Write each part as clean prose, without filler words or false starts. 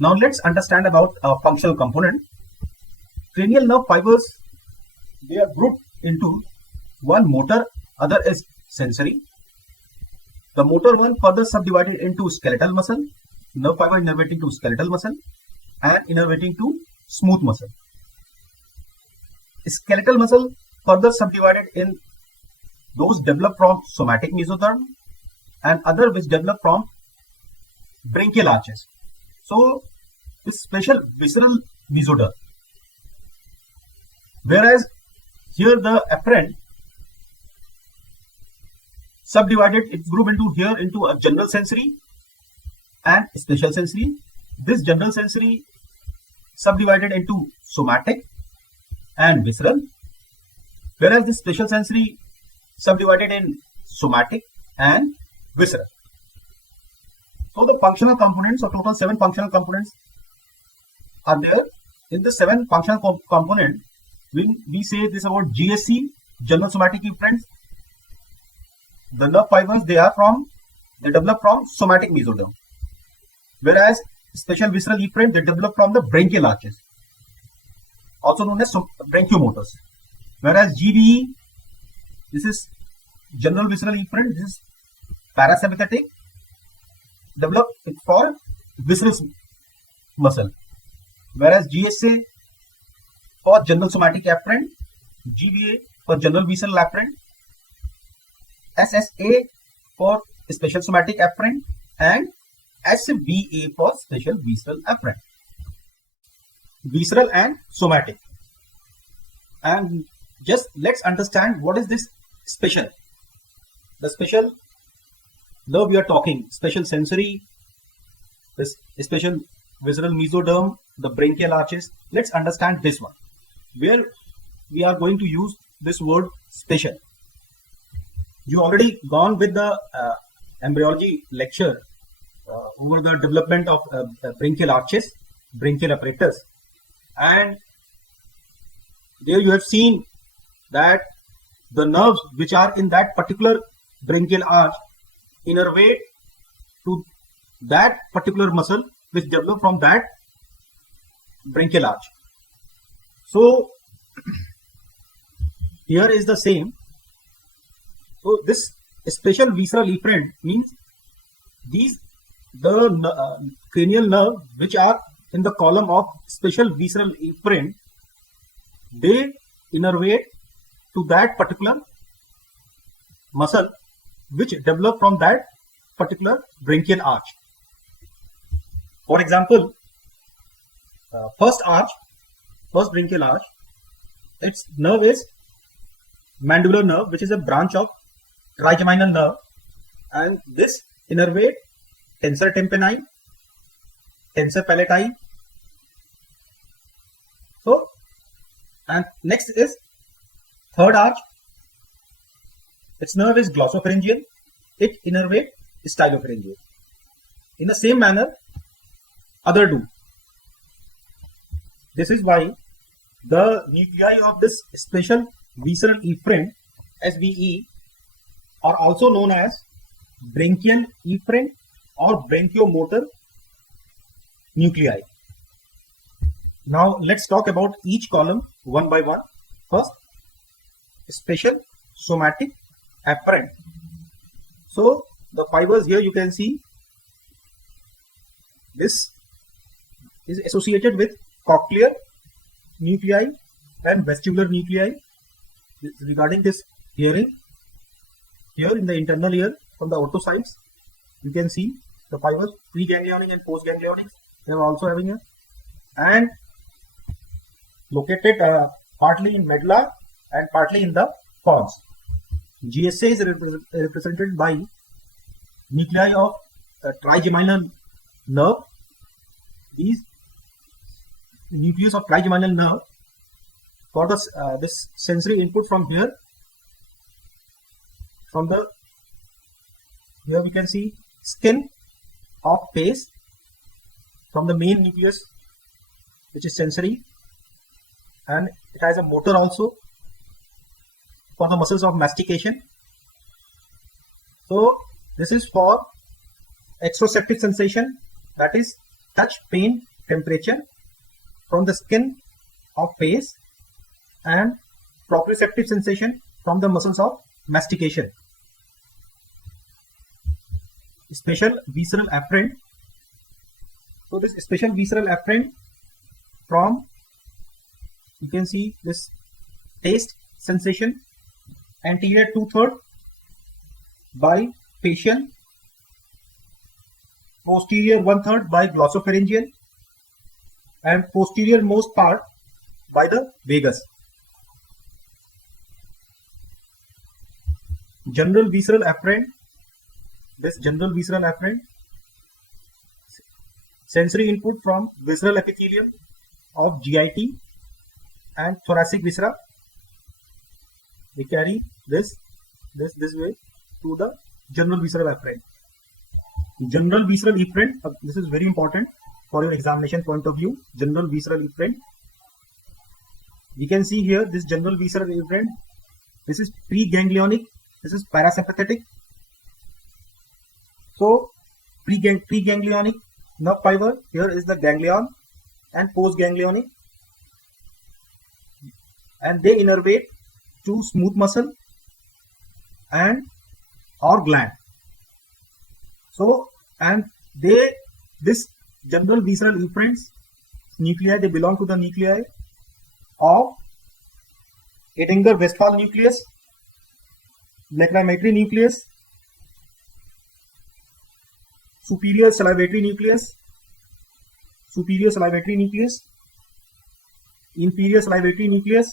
Now let's understand about a functional component. Cranial nerve fibers, they are grouped into one motor, other is sensory. The motor one further subdivided into skeletal muscle, nerve fiber innervating to skeletal muscle and innervating to smooth muscle. Skeletal muscle further subdivided in those developed from somatic mesoderm and other which develop from branchial arches. So this special visceral mesoderm. Whereas here the afferent subdivided, it grouped into here into a general sensory and special sensory. This general sensory subdivided into somatic and visceral, whereas this special sensory subdivided in somatic and visceral. So the functional components, or total 7 functional components are there. In the 7 functional component, we say this about GSC, general somatic efferents. The nerve fibers, they develop from somatic mesoderm, whereas special visceral efferent, they develop from the branchial arches, also known as branchiomotors. Whereas GVE, this is general visceral efferent, this is parasympathetic, developed for visceral muscle. Whereas GSA for general somatic afferent, GVA for general visceral afferent, SSA for special somatic afferent, and SVA for special visceral afferent. Visceral and somatic. And just let's understand what is this special. The special nerve we are talking, special sensory, this special visceral mesoderm, the branchial arches. Let's understand this one, where we are going to use this word special. You already gone with the embryology lecture over the development of branchial arches, branchial apparatus, and there you have seen that the nerves which are in that particular branchial arch innervate to that particular muscle which develop from that branchial arch. So here is the same. So this special visceral efferent means the cranial nerve which are in the column of special visceral efferent, they innervate to that particular muscle which develop from that particular branchial arch. For example, first branchial arch, its nerve is mandibular nerve, which is a branch of trigeminal nerve, and this innervate tensor tympani, tensor palatii. So, and next is third arch. Its nerve is glossopharyngeal. It innervate stylopharyngeal. In the same manner, other two. This is why the nuclei of this special visceral efferent, SVE, are also known as branchial efferent or branchiomotor nuclei. Now let's talk about each column one by one. First, special somatic afferent. So the fibers here you can see, this is associated with cochlear nuclei and vestibular nuclei. Regarding this hearing, here in the internal ear from the otocytes, you can see the fibers preganglionic and postganglionic. They are also having a, and located partly in medulla and partly in the pons. GSA is represented by nuclei of trigeminal nerve. These nucleus of trigeminal nerve for this sensory input from here, here we can see skin of face from the main nucleus, which is sensory, and it has a motor also for the muscles of mastication. So this is for exteroceptive sensation, that is touch, pain temperature from the skin of face and proprioceptive sensation from the muscles of mastication. Special visceral afferent. So this special visceral afferent from, you can see this taste sensation, anterior 2/3 by facial, posterior 1/3 by glossopharyngeal, and posterior most part by the vagus. General visceral afferent. This general visceral afferent, sensory input from visceral epithelium of GIT and thoracic viscera. They carry this way to the general visceral afferent. General visceral efferent, this is very important for your examination point of view. General visceral efferent. We can see here this general visceral efferent. This is preganglionic. This is parasympathetic. So preganglionic nerve fiber, here is the ganglion, and postganglionic, and they innervate to smooth muscle and or gland. So, and this general visceral efferents nuclei, they belong to the nuclei of Edinger-Westphal nucleus, lacrimationary nucleus, superior salivatory nucleus, inferior salivatory nucleus,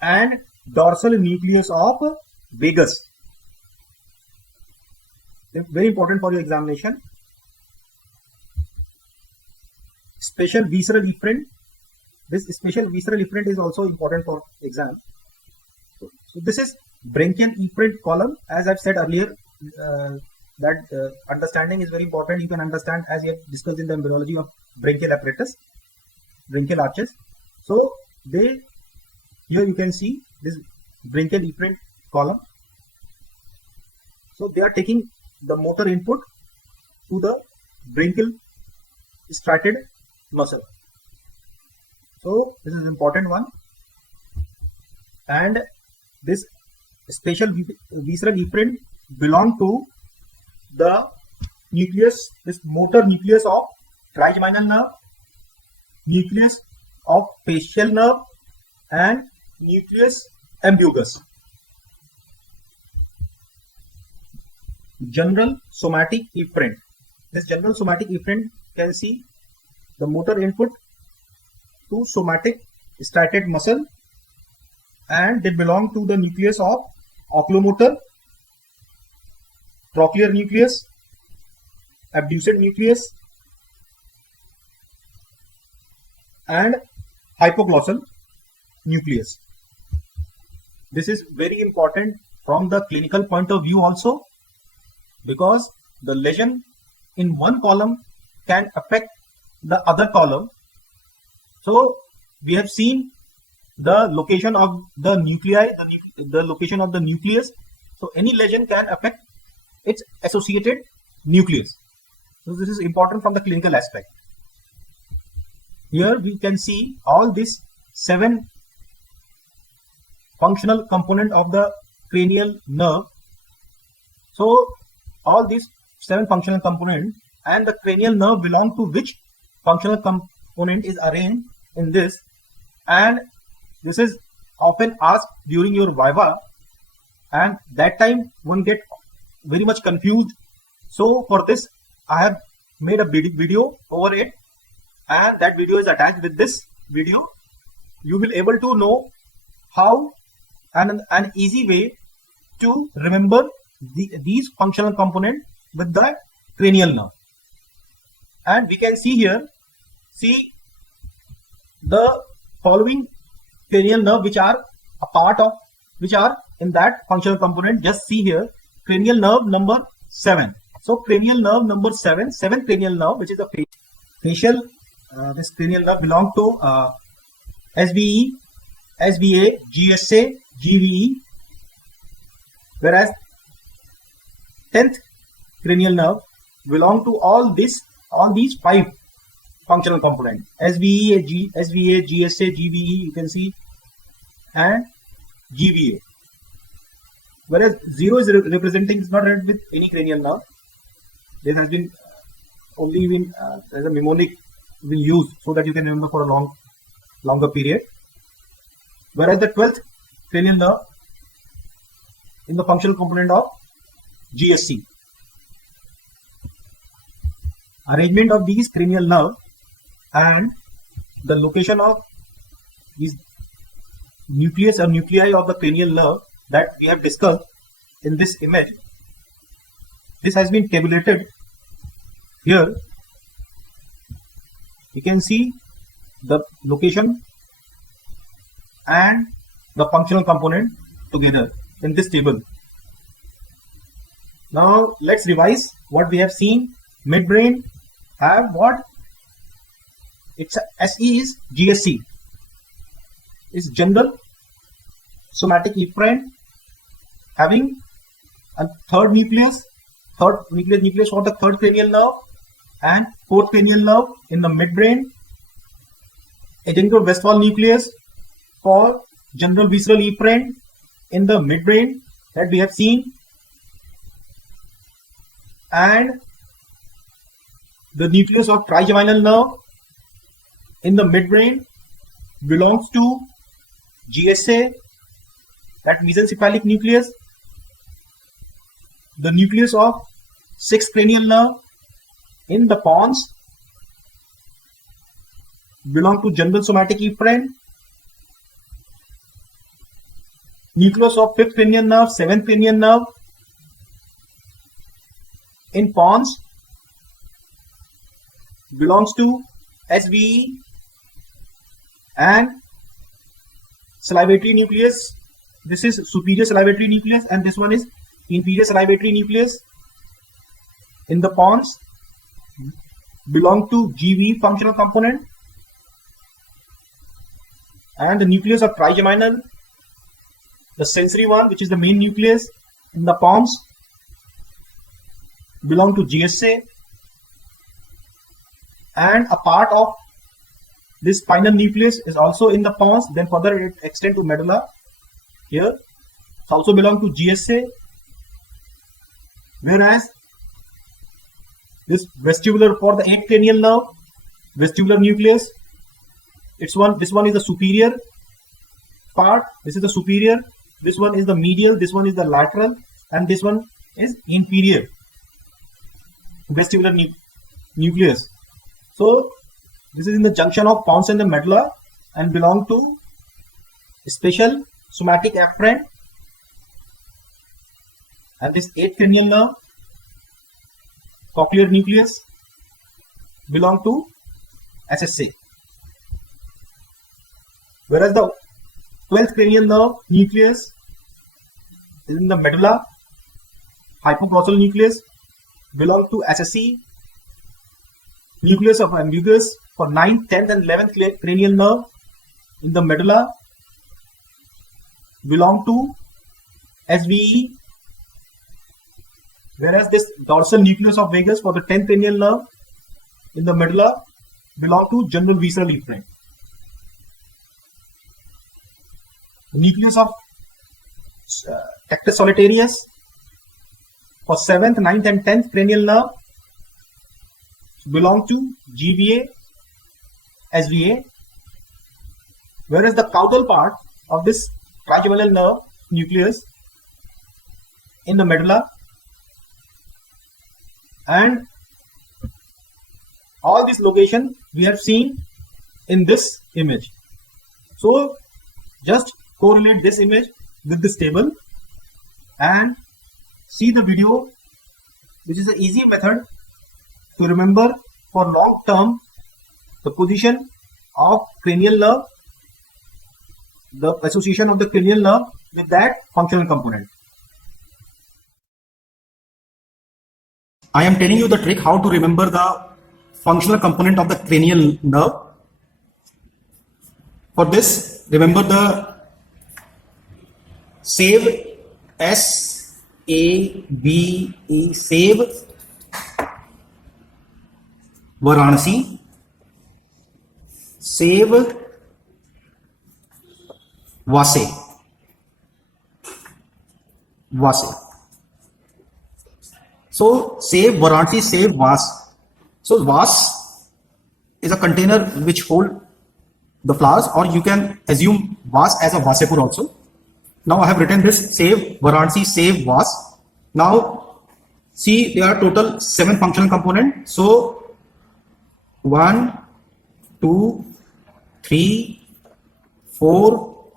and dorsal nucleus of vagus. Very important for your examination. Special visceral efferent. This special visceral efferent is also important for exam. So this is branchial efferent column. As I've said earlier, that understanding is very important. You can understand as you have discussed in the embryology of branchial apparatus, branchial arches. So here you can see this branchial efferent column. So they are taking the motor input to the branchial striated muscle. So this is an important one. And this special visceral efferent belong to the nucleus, this motor nucleus of trigeminal nerve, nucleus of facial nerve, and nucleus ambiguous. General somatic efferent. This general somatic efferent can see the motor input to somatic striated muscle, and they belong to the nucleus of oculomotor, trochlear nucleus, abducent nucleus, and hypoglossal nucleus. This is very important from the clinical point of view also, because the lesion in one column can affect the other column. So we have seen the location of the nuclei, the location of the nucleus. So any lesion can affect its associated nucleus. So this is important from the clinical aspect. Here we can see all these 7 functional component of the cranial nerve. So all these 7 functional component, and the cranial nerve belong to which functional component is arranged in this, and this is often asked during your viva, and that time one get very much confused. So for this I have made a video over it, and that video is attached with this video. You will able to know how and an easy way to remember these functional components with the cranial nerve. And we can see here, see the following cranial nerve which are a part of, which are in that functional component. Just see here, cranial nerve number 7. So cranial nerve number 7, 7th cranial nerve, which is a facial, this cranial nerve belong to SBE, SBA, GSA, GVE, whereas 10th cranial nerve belong to all these all these 5 functional components: SVE, SVA, GSA, GVE, you can see, and GVA. Whereas 0 is representing, is not read with any cranial nerve. There has been only been as a mnemonic been used so that you can remember for a longer period. Whereas the 12th cranial nerve in the functional component of GSC. Arrangement of these cranial nerve and the location of these nucleus or nuclei of the cranial nerve that we have discussed in this image. This has been tabulated here. You can see the location and the functional component together in this table. Now let's revise what we have seen. Midbrain have what? It's SE is GSC. It's general somatic efferent having a third nucleus for the third cranial nerve and fourth cranial nerve in the midbrain. Agenico-Westphal nucleus for general visceral efferent in the midbrain that we have seen, and the nucleus of trigeminal nerve in the midbrain belongs to GSA, that mesencephalic nucleus. The nucleus of sixth cranial nerve in the pons belong to general somatic efferent. Nucleus of fifth cranial nerve, seventh cranial nerve in pons belongs to SVE, and salivatory nucleus, this is superior salivatory nucleus and this one is inferior salivatory nucleus in the pons belong to GV functional component, and the nucleus of trigeminal, the sensory one, which is the main nucleus in the pons, belong to GSA, and a part of this spinal nucleus is also in the pons, then further it extends to medulla. Here it also belong to GSA, whereas this vestibular for the 8th cranial nerve, vestibular nucleus, this one is the superior part, this is the superior, this one is the medial, this one is the lateral, and this one is inferior vestibular nucleus. So this is in the junction of pons and the medulla and belong to special somatic afferent, and this 8th cranial nerve cochlear nucleus belong to SSA, whereas the 12th cranial nerve nucleus is in the medulla. Hypoglossal nucleus belong to SSE. Nucleus of ambiguous for 9th, 10th and 11th cranial nerve in the medulla belong to SVE, whereas this dorsal nucleus of vagus for the 10th cranial nerve in the medulla belong to general visceral efferent. The nucleus of Tectus solitarius for 7th, 9th and 10th cranial nerve belong to GVA, SVA, whereas the caudal part of this trigeminal nerve nucleus in the medulla, and all this location we have seen in this image. So just correlate this image with this table and see the video, which is an easy method to remember for long term the position of cranial nerve, the association of the cranial nerve with that functional component. I am telling you the trick how to remember the functional component of the cranial nerve. For this, remember the SAVE, SAVE, SAVE, Varanasi, save Vase. So save Varanasi, save Vas. So Vas is a container which hold the flowers, or you can assume Vas as a Vasepur also. Now I have written this save Varanasi, save Vas. Now see, there are total 7 functional components. So 1, 2, 3, 4,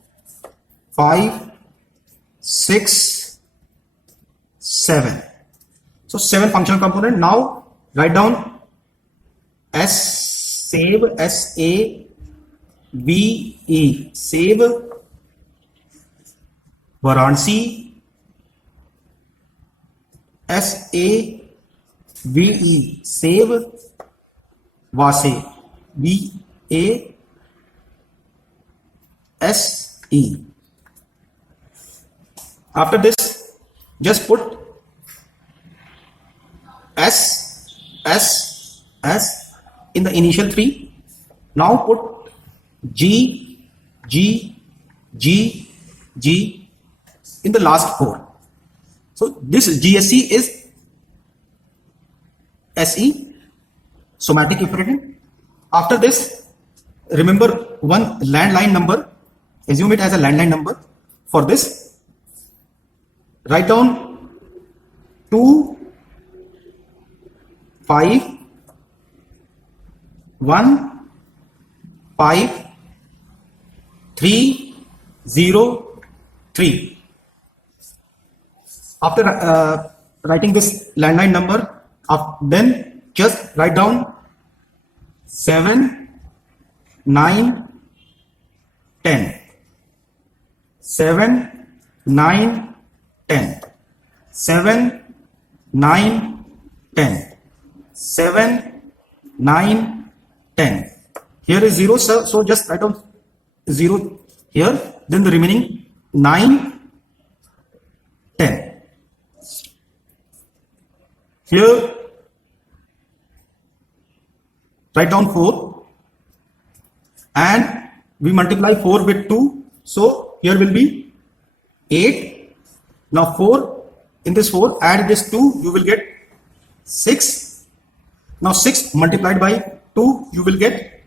5, 6, 7. So 7 functional component. Now write down save, S-A-V-E, save Varanasi, S-A-V-E, save Vase, V-A-S-E. After this, just put S in the initial 3. Now put G in the last 4. So this GSC is SE, somatic effluent. After this, remember one landline number, assume it as a landline number. For this, write down 2, 5, 1, 5, 3, 0, 3. After writing this landline number, then just write down 7, 9, 10. 7, 9, 10. 7, 9, 10. 7, 9, 10. Here is 0, so just write down 0 here, then the remaining 9, 10. Here write down 4 and we multiply 4 with 2, so here will be 8. Now 4, in this 4 add this 2, you will get 6. Now 6 multiplied by 2, you will get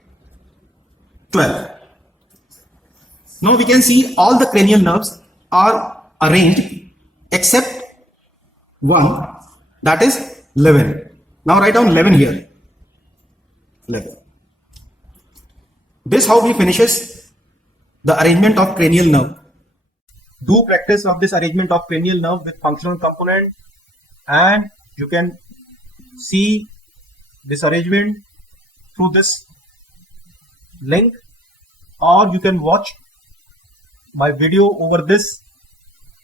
12. Now we can see all the cranial nerves are arranged except one, that is 11. Now write down 11 here. 11. This how we finishes the arrangement of cranial nerve. Do practice of this arrangement of cranial nerve with functional component, and you can see this arrangement through this link, or you can watch my video over this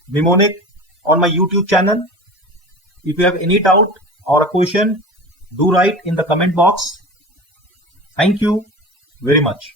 mnemonic on my YouTube channel. If you have any doubt or a question, do write in the comment box. Thank you very much.